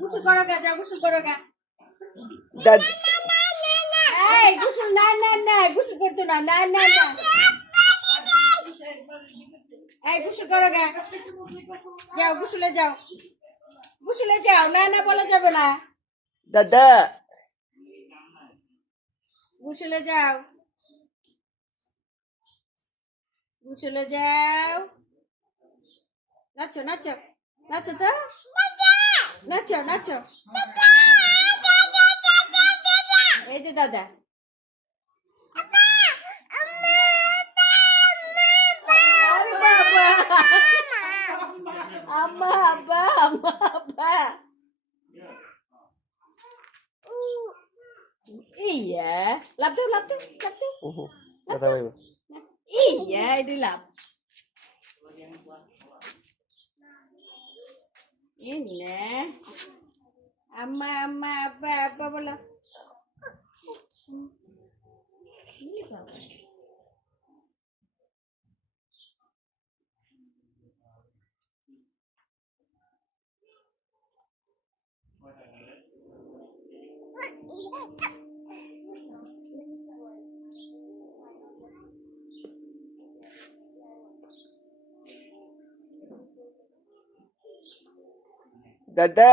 গোসল করো গা, যাও গোসল করো গা। দাদা এই গোসল না না না, গোসল করতো না, না না না। এই গোসল করো গা, যাও গোসলে যাও, গোসলে যাও, না না বলা যাবে না। দাদা গোসলে যাও, গোসলে যাও। নাচো নাচো নাচো তো, নাচো নাচো। এই যে দাদা, আরে বাবা, আম্মা আব্বা, আম্মা আব্বা। Iya, lap tuh, lap tuh, lap tuh. দাদা ভাই Iya, ini lap. Ini, ama apa bola. Ini apa? দাদা